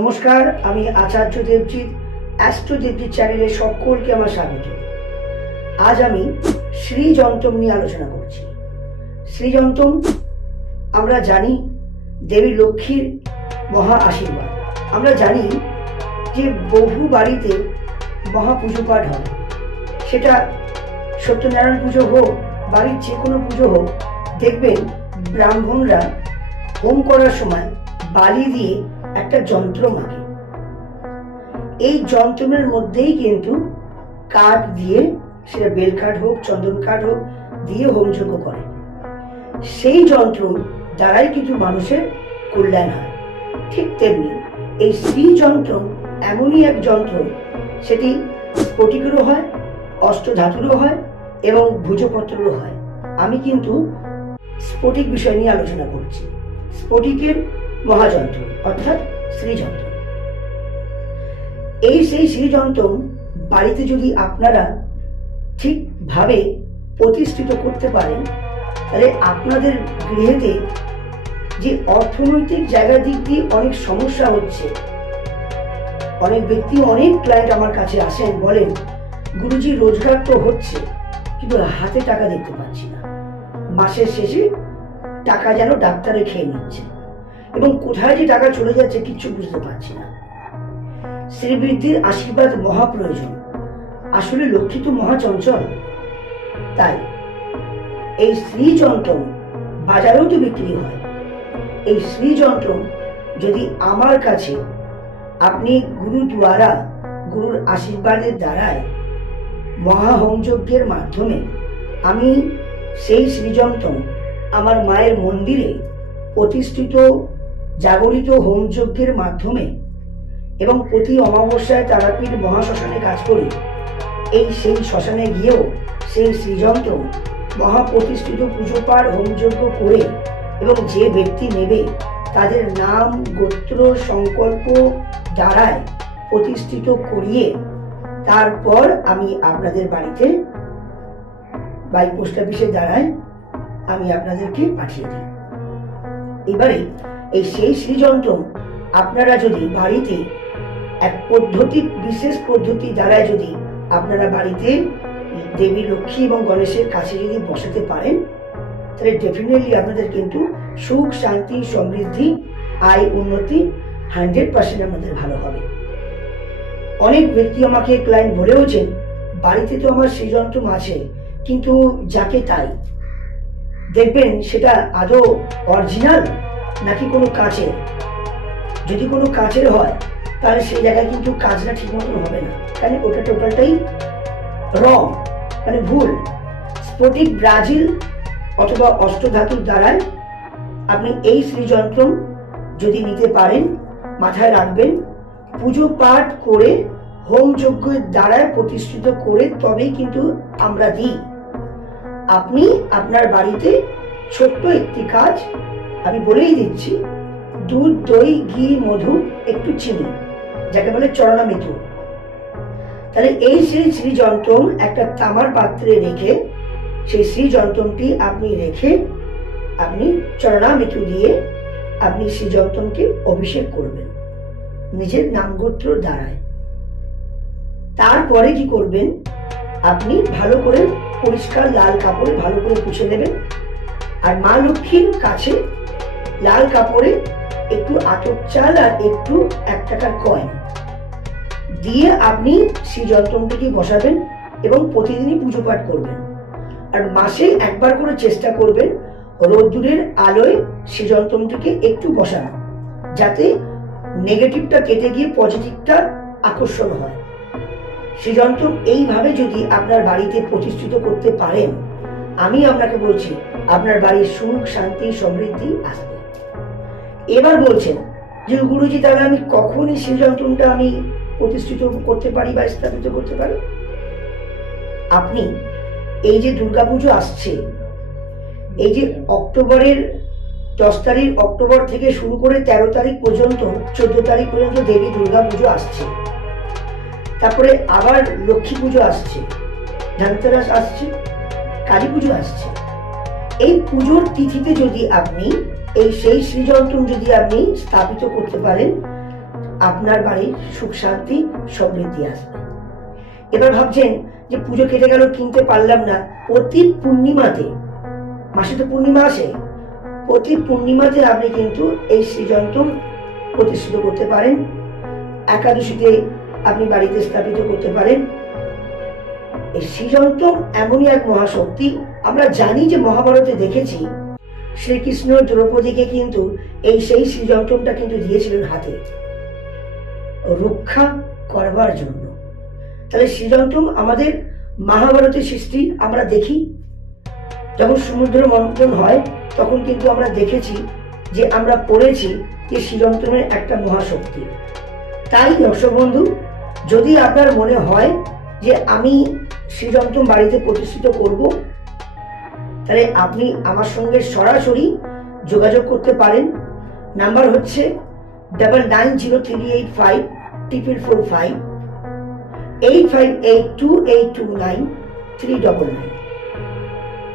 নমস্কার, আমি আচার্য দেবজিৎ, অ্যাস্ট্রো দেবজিৎ চ্যানেলে সকলকে আমার স্বাগত। আজ আমি শ্রীযন্ত্রম নিয়ে আলোচনা করছি। শ্রীযন্ত্রম আমরা জানি দেবী লক্ষ্মীর মহা আশীর্বাদ। আমরা জানি যে বহু বাড়িতে মহা পুজো পাঠ হয়, সেটা সত্যনারায়ণ পুজো হোক, বাড়ির যে কোনো পুজো হোক, দেখবেন ব্রাহ্মণরা হোম করার সময় বালি দিয়ে একটা যন্ত্র মাখে। এই যন্ত্রের মধ্যেই কিন্তু কাঠ দিয়ে, সেটা বেল কাঠ হোক, চন্দন কাঠ হোক, দিয়ে হোমযজ্ঞ করে। সেই যন্ত্র দ্বারাই কিন্তু মানুষের কল্যাণ হয়। ঠিক তেমনি এই শ্রীযন্ত্র এমনই এক যন্ত্র, সেটি স্ফটিকেরও হয়, অষ্টধাতুরও হয় এবং ভুজপত্রেরও হয়। আমি কিন্তু স্ফটিক বিষয় নিয়ে আলোচনা করছি। স্ফটিকের মহাযন্ত্র অর্থাৎ শ্রীযন্ত্র। সেই শ্রীযন্ত্র বাড়িতে যদি আপনারা ঠিকভাবে প্রতিষ্ঠিত করতে পারেন, তাহলে আপনাদের গৃহেতে যে অর্থনৈতিক জায়গার দিক দিয়ে অনেক সমস্যা হচ্ছে, অনেক ব্যক্তি, অনেক ক্লায়েন্ট আমার কাছে আসেন, বলেন গুরুজি রোজগার তো হচ্ছে, কিন্তু হাতে টাকা দেখতে পাচ্ছি না, মাসের শেষে টাকা যেন ডাক্তারে খেয়ে নিচ্ছে এবং কোথায় যে টাকা চলে যাচ্ছে কিচ্ছু বুঝতে পারছি না। শ্রীবৃদ্ধির আশীর্বাদ মহা প্রয়োজন। আসলে লক্ষ্মী তো মহা চঞ্চল, তাই এই শ্রীযন্ত্র বাজারেও তো বিক্রি হয়। এই শ্রীযন্ত্র যদি আমার কাছে আপনি গুরু দ্বারা, গুরুর আশীর্বাদের দ্বারায় মহা হোমযজ্ঞের মাধ্যমে আমি সেই শ্রীযন্ত্র আমার মায়ের মন্দিরে প্রতিষ্ঠিত জাগরিত হোমযজ্ঞের মাধ্যমে এবং প্রতি অমাবস্যায় তারাপীঠ মহাশ্মশানে কাজ করি, সেই শ্মশানে গিয়েও সেই শ্রীযন্ত্র মহাপ্রতিষ্ঠিত পুজো পাঠ হোমযজ্ঞ করে এবং যে ব্যক্তি নেবে তাদের নাম গোত্র সংকল্প দ্বারায় প্রতিষ্ঠিত করিয়ে তারপর আমি আপনাদের বাড়িতে বাই পোস্ট অফিসের দ্বারায় আমি আপনাদেরকে পাঠিয়ে দিই। এবারে সেই শ্রীযন্ত্র আপনারা যদি বাড়িতে এক পদ্ধতি, বিশেষ পদ্ধতি দ্বারা যদি আপনারা বাড়িতে দেবী লক্ষ্মী এবং গণেশের কাছে যদি বসাতে পারেন, তাহলে ডেফিনেটলি আপনাদের কিন্তু সুখ, শান্তি, সমৃদ্ধি, আয়, উন্নতি 100% আপনাদের ভালো হবে। অনেক ব্যক্তি আমাকে ক্লায়েন্ট বলেওছেন, বাড়িতে তো আমার শ্রীযন্ত্র আছে, কিন্তু যাকে তাই, দেখবেন সেটা আদৌ অরিজিনাল নাকি কোনো কাচের। যদি কোনো কাচের হয় তাহলে সেই জায়গায় কিন্তু কাজটা ঠিক মতন হবে না, কারণ ওটা টোটালটাই রং, মানে ভুল। স্ফটিক, ব্রাজিল অথবা অষ্টধাতুর দ্বারায় আপনি এই শ্রীযন্ত্র যদি নিতে পারেন, মাথায় রাখবেন পুজো পাঠ করে হোমযজ্ঞের দ্বারায় প্রতিষ্ঠিত করে তবেই কিন্তু আমরা দিই। আপনি আপনার বাড়িতে ছোট্ট একটি কাজ আমি বলেই দিচ্ছি, দুধ, দই, ঘি, মধু, একটু চিনি, যাকে বলে চরণামৃত্যু। তাহলে সেই শ্রীযন্ত্র একটা তামার পাত্রে রেখে, সেই শ্রীযন্ত্রটি আপনি রেখে আপনি চরণামৃত্যু দিয়ে আপনি শ্রীযন্ত্রকে অভিষেক করবেন নিজের নামগোত্র দ্বারায়। তারপরে কি করবেন, আপনি ভালো করে পরিষ্কার লাল কাপড়ে ভালো করে পুছে নেবেন, আর মা লক্ষ্মীর কাছে লাল কাপড়ে একটু আতপ চাল আর একটু 1 টাকার কয়েন দিয়ে আপনি শ্রীযন্ত্রটিকে বসাবেন এবং প্রতিদিনই পুজো পাঠ করবেন। আর মাসে একবার করে চেষ্টা করবেন রোদ্দুরের আলোয় শ্রীযন্ত্রটিকে একটু বসানো, যাতে নেগেটিভটা কেটে গিয়ে পজিটিভটা আকর্ষণ হয়। শ্রীযন্ত্র এইভাবে যদি আপনার বাড়িতে প্রতিষ্ঠিত করতে পারেন, আমি আপনাকে বলছি আপনার বাড়ির সুখ, শান্তি, সমৃদ্ধি আসবে। এবার বলছেন যে গুরুজি, তাহলে আমি কখনই শ্রীযন্ত্রটা আমি প্রতিষ্ঠিত করতে পারি বা স্থাপিত করতে পারি? আপনি এই যে দুর্গাপুজো আসছে, এই যে অক্টোবরের 10 তারিখ, অক্টোবর থেকে শুরু করে 13 তারিখ পর্যন্ত, 14 তারিখ পর্যন্ত দেবী দুর্গা পুজো আসছে, তারপরে আবার লক্ষ্মী পুজো আসছে, ধনতেরাস আসছে, কালী পুজো আসছে। এই পুজোর তিথিতে যদি আপনি সেই শ্রীযন্ত্র যদি আপনি স্থাপিত করতে পারেন, আপনার বাড়ির সুখ শান্তি সমৃদ্ধি আসবে। এবার ভাবছেন যে পুজো কেটে গেল, কিনতে পারলাম না। প্রতি পূর্ণিমাতে, মাসে তো পূর্ণিমা আসে, প্রতি পূর্ণিমাতে আপনি কিন্তু এই শ্রীযন্ত্র প্রতিষ্ঠিত করতে পারেন। একাদশীতে আপনি বাড়িতে স্থাপিত করতে পারেন। এই শ্রীযন্ত্র এমনই এক মহাশক্তি। আমরা জানি যে মহাভারতে দেখেছি শ্রীকৃষ্ণ দ্রৌপদীকে কিন্তু সেই শ্রীযন্ত্রটা কিন্তু দিয়েছিলেন হাতে রক্ষা করবার জন্য। তাহলে শ্রীযন্ত্র আমাদের মহাভারতের সৃষ্টি আমরা দেখি। যখন সমুদ্র মন্থন হয় তখন কিন্তু আমরা দেখেছি যে আমরা পড়েছি যে শ্রীযন্ত্রের একটা মহাশক্তি। তাই দর্শক বন্ধু, যদি আপনার মনে হয় যে আমি শ্রীযন্ত্র বাড়িতে প্রতিষ্ঠিত করব, তাহলে আপনি আমার সঙ্গে সরাসরি যোগাযোগ করতে পারেন। নাম্বার হচ্ছে 9903854445, 8582829399।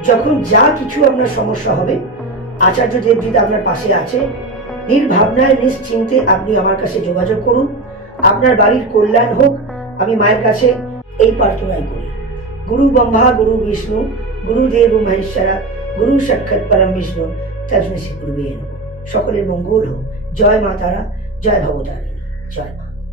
যখন যা কিছু আপনার সমস্যা হবে, আচার্য দেবজিৎ আপনার পাশে আছে। নির্ভাবনায় নিশ্চিন্তে আপনি আমার কাছে যোগাযোগ করুন। আপনার বাড়ির কল্যাণ হোক, আমি মায়ের কাছে এই প্রার্থনাই করি। গুরু ব্রহ্মা গুরু বিষ্ণু গুরুদেব মহেশ্বরা গুরু সাক্ষাৎ পরম বিষ্ণু তস্मै শ্রী গুরুবে নমঃ। সকলের মঙ্গল হোক। জয় মা তারা, জয় ভবতারিণী, জয় মা।